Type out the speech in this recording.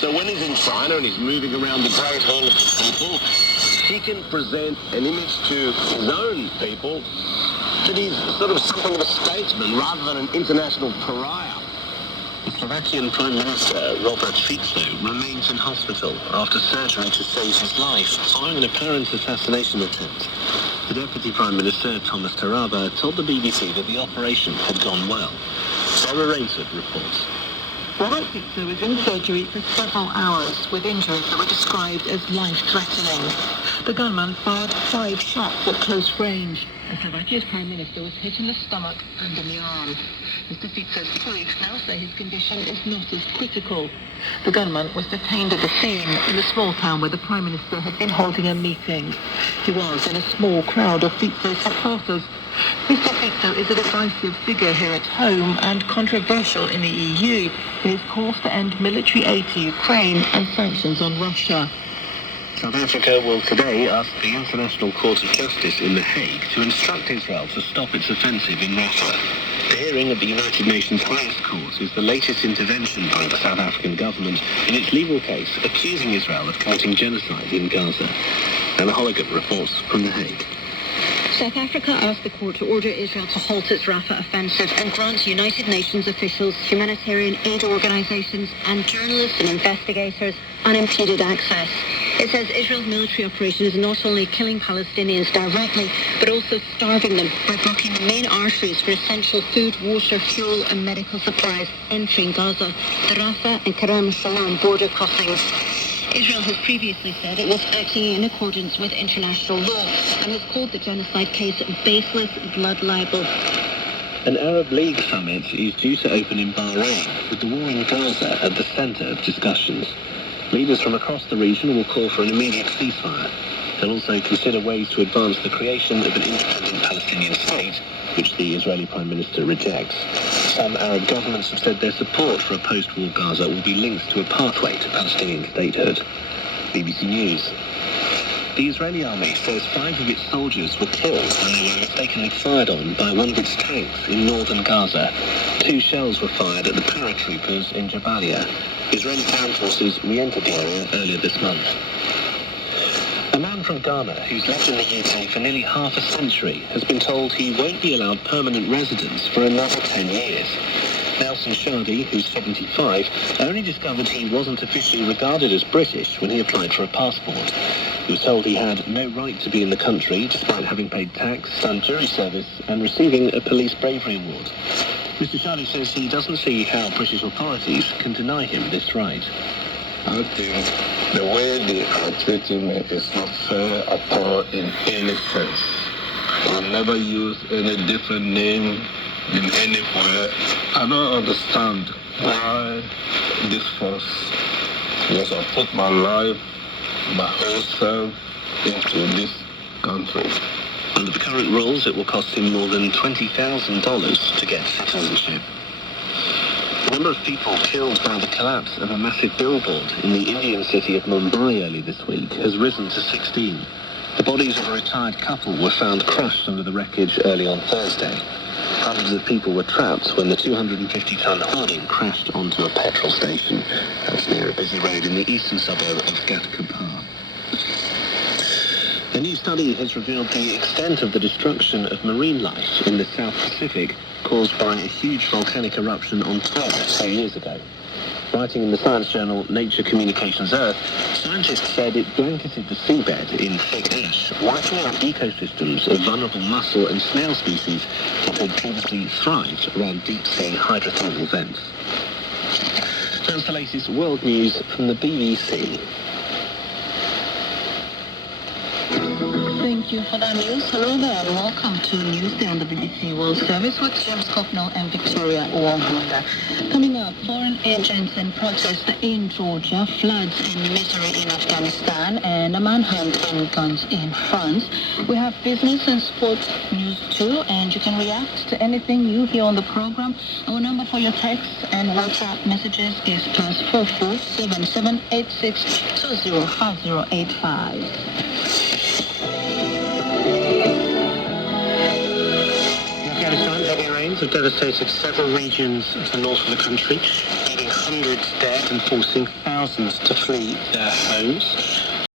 So when he's in China and he's moving around the great hall of the people, he can present an image to his own people that he's sort of something of a statesman rather than an international pariah. The Slovakian Prime Minister, Robert Fico, remains in hospital after surgery to save his life following an apparent assassination attempt. The Deputy Prime Minister, Thomas Taraba, told the BBC that the operation had gone well. Sarah Rainsford reports. Robert Fico was in surgery for several hours with injuries that were described as life-threatening. The gunman fired 5 shots at close range, and Slovakia's Prime Minister was hit in the stomach and in the arm. Mr. Fico's colleagues now say his condition is not as critical. The gunman was detained at the scene in the small town where the Prime Minister had been holding a meeting. He was in a small crowd of Fico's supporters. Mr. Fico is a divisive figure here at home and controversial in the EU in his calls to end military aid to Ukraine and sanctions on Russia. South Africa will today ask the International Court of Justice in The Hague to instruct Israel to stop its offensive in Rafah. The hearing of the United Nations Highest Court is the latest intervention by the South African government in its legal case accusing Israel of committing genocide in Gaza. Anna Holligan reports from The Hague. South Africa asked the court to order Israel to halt its Rafah offensive and grant United Nations officials, humanitarian aid organizations and journalists and investigators unimpeded access. It says Israel's military operation is not only killing Palestinians directly, but also starving them by blocking the main arteries for essential food, water, fuel and medical supplies entering Gaza, the Rafah and Kerem Shalom border crossings. Israel has previously said it was acting in accordance with international law and has called the genocide case baseless blood libel. An Arab League summit is due to open in Bahrain, with the war in Gaza at the centre of discussions. Leaders from across the region will call for an immediate ceasefire. They'll also consider ways to advance the creation of an independent Palestinian state, which the Israeli Prime Minister rejects. Some Arab governments have said their support for a post-war Gaza will be linked to a pathway to Palestinian statehood. BBC News. The Israeli army says 5 of its soldiers were killed when they were mistakenly fired on by one of its tanks in northern Gaza. 2 shells were fired at the paratroopers in Jabalia. Israeli ground forces re-entered the area earlier this month. A man from Ghana, who's lived in the UK for nearly half a century, has been told he won't be allowed permanent residence for another 10 years. Nelson Shadi, who's 75, only discovered he wasn't officially regarded as British when he applied for a passport. He was told he had no right to be in the country, despite having paid tax, done jury service, and receiving a police bravery award. Mr. Shadi says he doesn't see how British authorities can deny him this right. I think the way they are treating me is not fair at all in any sense. I'll never use any different name in anywhere. I don't understand why this force, because I put my life, my whole self into this country. Under the current rules, it will cost him more than $20,000 to get citizenship. The number of people killed by the collapse of a massive billboard in the Indian city of Mumbai early this week has risen to 16. The bodies of a retired couple were found crushed under the wreckage early on Thursday. Hundreds of people were trapped when the 250-ton hoarding crashed onto a petrol station. That's near a busy road in the eastern suburb of Ghatkapar. A new study has revealed the extent of the destruction of marine life in the South Pacific caused by a huge volcanic eruption on Taurus 2 years ago. Writing in the science journal Nature Communications Earth, scientists said it blanketed the seabed in thick ash, wiping out ecosystems of vulnerable mussel and snail species that had previously thrived around deep-sea hydrothermal vents. That's the latest world news from the BBC. Thank you for that news. Hello there and welcome to Newsday on the BBC World Service with James Cocknell and Victoria Wongunda. Coming up, foreign agents and protests in Georgia, floods and misery in Afghanistan, and a manhunt and guns in France. We have business and sports news too, and you can react to anything you hear on the program. Our number for your texts and WhatsApp messages is +44 7786 205085. Heavy rains have devastated several regions of the north of the country, leaving hundreds dead and forcing thousands thousands to flee their homes.